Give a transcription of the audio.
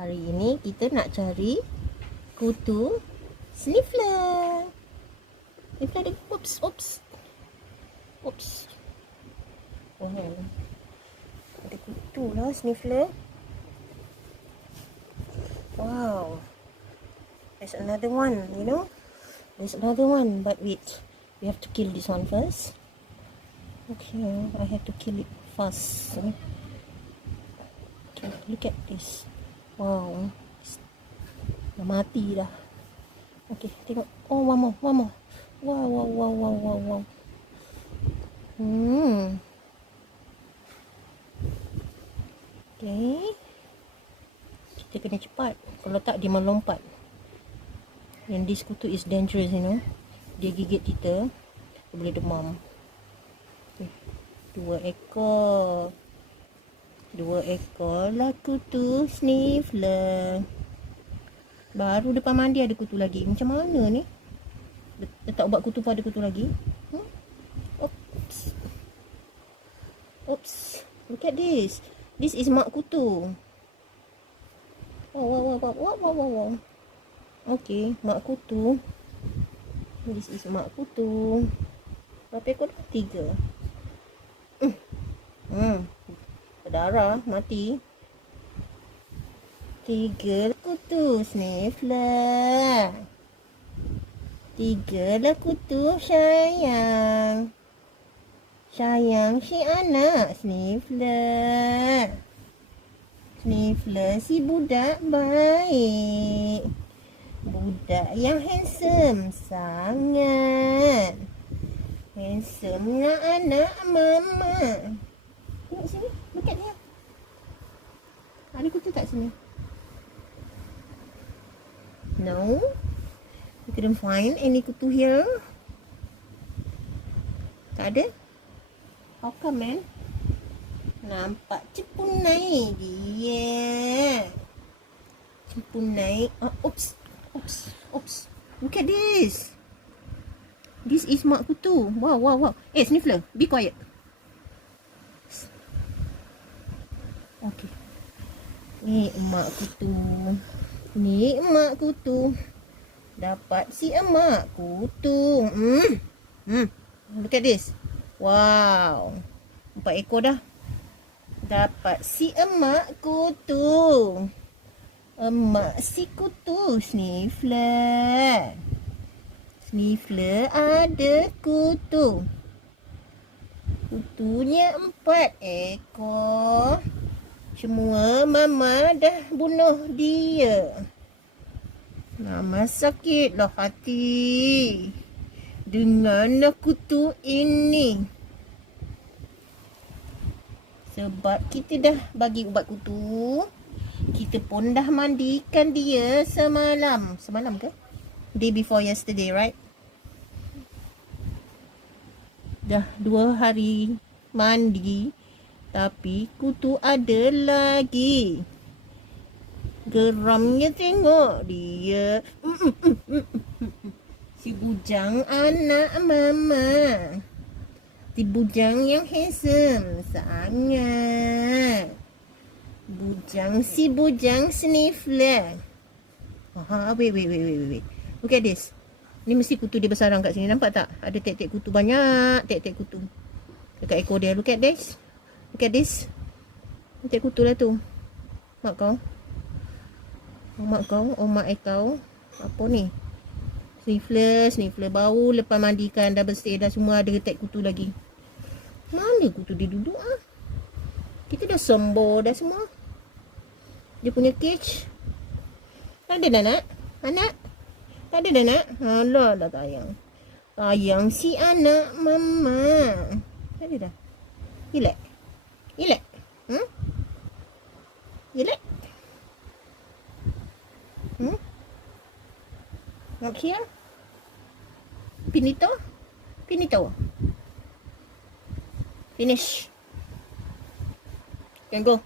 Hari ini kita nak cari kutu Sniffler. Sniffler ada, oops. Wow. Ada kutu lah Sniffler. Wow. There's another one, you know. There's another one, but wait. We have to kill this one first. Okay, I have to kill it fast. Okay, look at this. Wow. Dah mati dah. Okay, tengok. Oh, one more. Wow. Okay. Kita kena cepat. Kalau tak, dia melompat. And this kutu is dangerous, you know. Dia gigit kita, dia boleh demam. Okay. 2 ekor lah kutu Sniffler. Baru depan mandi ada kutu lagi. Macam mana ni? Letak ubat kutu pada kutu lagi. Oops. Look at this. This is mak kutu. Wow. Okay, mak kutu. This is mak kutu. Berapa ekor? 3. Berdarah, mati. 3 kutu Sniffler. 3 lah kutu sayang. Sayang si anak Sniffler. Sniffler si budak baik. Budak yang handsome sangat. Handsome lah anak mama. Tengok sini, look at dia. Ada kutu tak sini? No, we couldn't find any kutu here. Tak ada? How come, man? Nampak cepun naik dia. Cepun naik. Oops. Look at this. This is mak kutu. Wow. Sniffler, be quiet. Okay. Ni emak kutu. Dapat si emak kutu. Look at this. Wow. 4 ekor dah. Dapat si emak kutu. Emak si kutu Sniffler. Sniffler ada kutu. Kutunya 4 ekor. Semua mama dah bunuh dia. Mama sakitlah hati dengan kutu ini. Sebab kita dah bagi ubat kutu. Kita pun dah mandikan dia semalam. Semalam ke? Day before yesterday, right? Dah 2 hari mandi. Tapi kutu ada lagi. Geramnya tengok dia. Si bujang anak mama. Si bujang yang handsome sangat. Si bujang Sniffler. Wait. Look at this. Ni mesti kutu dia bersarang kat sini. Nampak tak? Ada tek-tek kutu. Banyak tek-tek kutu dekat ekor dia. Look at this. Tek kutu lah tu. Mak kau. Mak kau. Apa ni? Sniffler bau. Lepas mandikan dah bersih dah semua. Ada tek kutu lagi. Mana kutu dia duduk ah? Kita dah sembuh dah semua. Dia punya cage. Tak ada dah nak? Anak? Tak ada dah nak? Alah dah sayang. Sayang si anak mama. Tak ada dah. Relax. Relax. Not here? Finito? Finish. Can go.